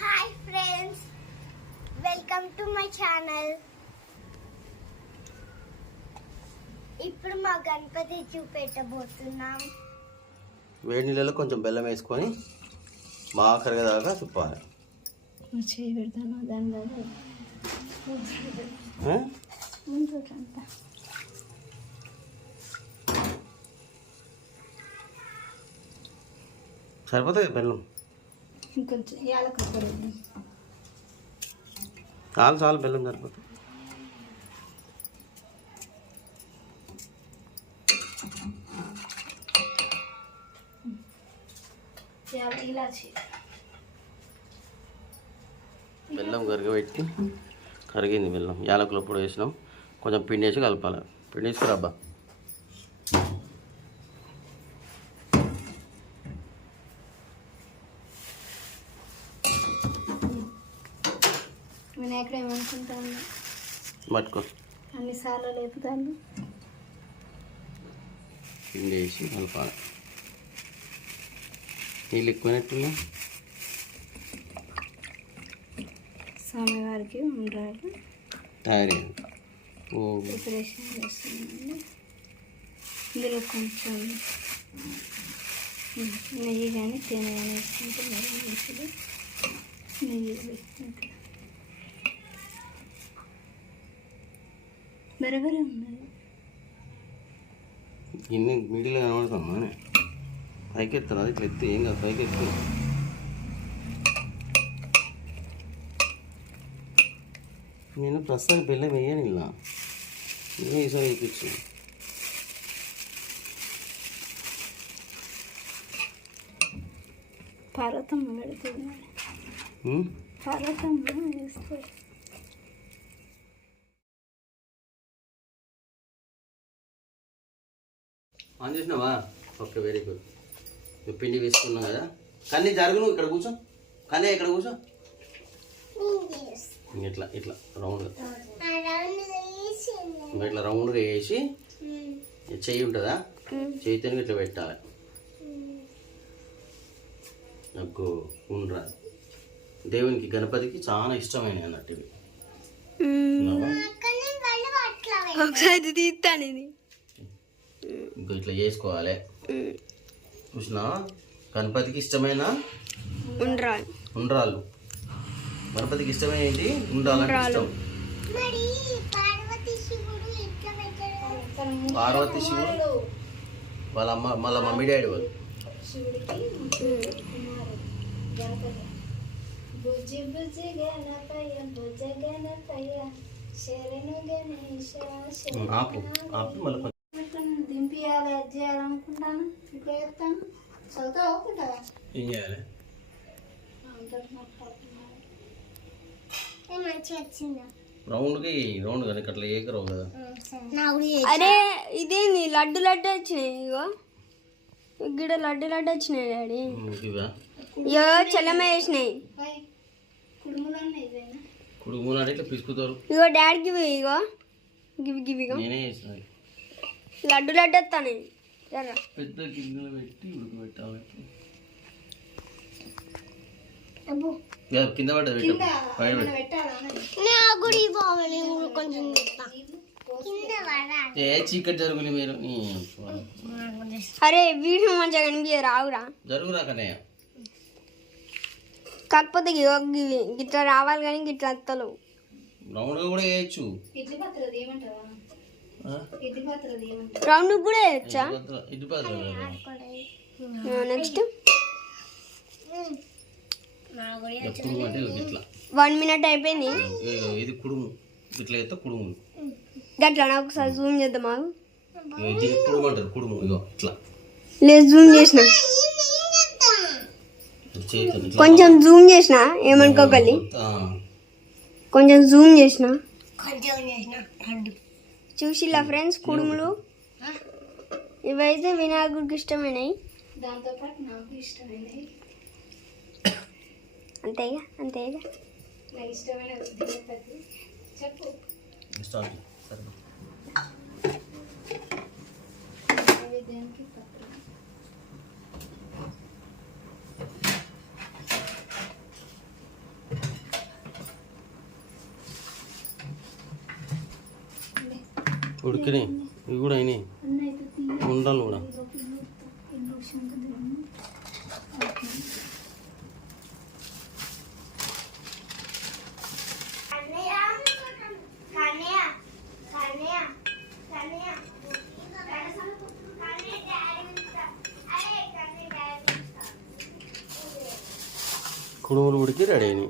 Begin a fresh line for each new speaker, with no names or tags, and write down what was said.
Hi friends welcome to my channel ఇప్పుడు మా గణపతి చూపెట్టబోతున్నాం.
వేడి నీళ్ళలో కొంచెం బెల్లం వేసుకొని బాగా కరిగేదాకా చుప్పాలి.
చేయి పెడతాను దాని
సరిపోతుంది బెల్లం
ఇంకొంచెం యాలకులు పొడి
చాలు చాలు బెల్లం సరిపోతుంది బెల్లం కరిగబెట్టి కరిగింది బెల్లం. యాలకులు పొడి వేసినాం. కొంచెం పిండి వేసి కలపాలి. పిండి వేసుకురాబ్బా
వినాయకుడు ఏమనుకుంటాను
పట్టుకో.
అన్నిసార్లు లేపుతాను
పిండి వేసి కలపాలి నీళ్ళు ఎక్కువైనట్టున్నాయి
స్వామివారికి ఉండాలి.
తయారైంది ఓ.
ప్రిపరేషన్ చేస్తున్నాను ఇందులో కొంచెం నెయ్యి కానీ తేనె కానీ వేసుకుంటే మంచిది నెయ్యి వేసుకుంటే బరబరే ఉన్నది
ఇన్ని మిడిల్ కనబడుతుందా పైకి ఎత్తాను అది ఇట్లా ఎత్తి ఏం కాదు పైకి ఎత్తి నేను ప్రస్తుతానికి బెల్లం వేయను ఇలా నేను ఈసారి వేయించు
పర్వతమ్మ పెడుతుంది పర్వతమ్మ వేస్తుంది
ఆన్ చేసినావా? ఓకే వెరీ గుడ్ నువ్వు పిండి వేసుకున్నావు కదా. కానీ జరుగు నువ్వు ఇక్కడ కూర్చో. కానీ ఇక్కడ కూర్చో. ఇట్లా ఇట్లా రౌండ్గా ఇట్లా రౌండ్గా వేసి ఈ చెయ్యి ఉంటుందా? చేయితో ఇట్లా పెట్టాలి. నాకు ఉండరా. దేవునికి గణపతికి చాలా ఇష్టమైన అన్నట్టు?
ఒకసారి తీస్తాను ఇది
ఇంకో ఇట్లా చేసుకోవాలి. చూసినా గణపతికి ఇష్టమైన?
ఉండరాలు
గణపతికి ఇష్టమైన ఏంటి? ఉండాలంటే ఇష్టం.
మరి పార్వతి శివుడు.
వాళ్ళ అమ్మ వాళ్ళ మమ్మీ డాడీ వాళ్ళు.
బుజ్జి బుజ్జి గణపయ్య బుజ్జ గణపయ్య. శరణు గణేశ
ఉమ్, ఆపు ఆపు మళ్ళీ
అది చేయాలనుకుంటాను. చెప్తాను.
ఏం చేయాలి?
మంచిగా వచ్చిందా?
రౌండ్కి రౌండ్ కానీ అట్లా ఏకరావు కదా.
నా కూడా
అరే ఇదేంది? లడ్డు లడ్డు వచ్చినాయి ఇగో. ఇక్కడ లడ్డు లడ్డు వచ్చినాయి డాడీ. ఇగో చెల్లమ్మ వేసినాయి
కుడుకు మూలాడు ఇట్లా పిసుకుతారు.
ఇగో డాడీకి ఇగో. గివి గివి ఇగో.
నేనే చేసిన.
లడ్డు లడ్డు జర్రా
పెద్ద గిన్నెలు పెట్టి ఉడకబెట్టాలి. కింద
కొంచెం
ఏ చీకటి జరుగుని మీరు.
అరే వీడియో మంచిగా కనిపించదు రావురా.
జరుగురా కన్నయ్య.
కాకపోతే గిట్లా రావాలి కానీ గిట్లా
రౌండ్గా కూడా వేయచ్చు.
రౌండ్ కూడా వేయచ్చా నెక్స్ట్ వన్ మినిట్ అయిపోయింది.
ఇగో ఇది కుడుము ఇట్లా అయితే కుడుము
గట్లా ఒకసారి జూమ్ చేద్దాం మాకు
ఇగో దీనికి కుడుము అంటారు కుడుము ఇగో ఇట్లా
లేదు జూమ్ చేసిన. కొంచెం జూమ్ చేసిన ఏమనుకోగలి కొంచెం జూమ్ చేసిన.
కొంచెం చేసిన
చూసిలా ఫ్రెండ్స్ కుడుములు? ఇవైతే వినాయకుడికి ఇష్టమైనవి
దాంతో పాటు నాకు ఇష్టమైనవి
అంతేగా? అంతేగా?
నాకు ఇష్టమైన చెప్పు.
ఉడికినాయి. ఇవి కూడా అయినాయి.
అన్న
ఉండాలి కూడా. కుడుములు ఉడికి రెడీ అయినాయి.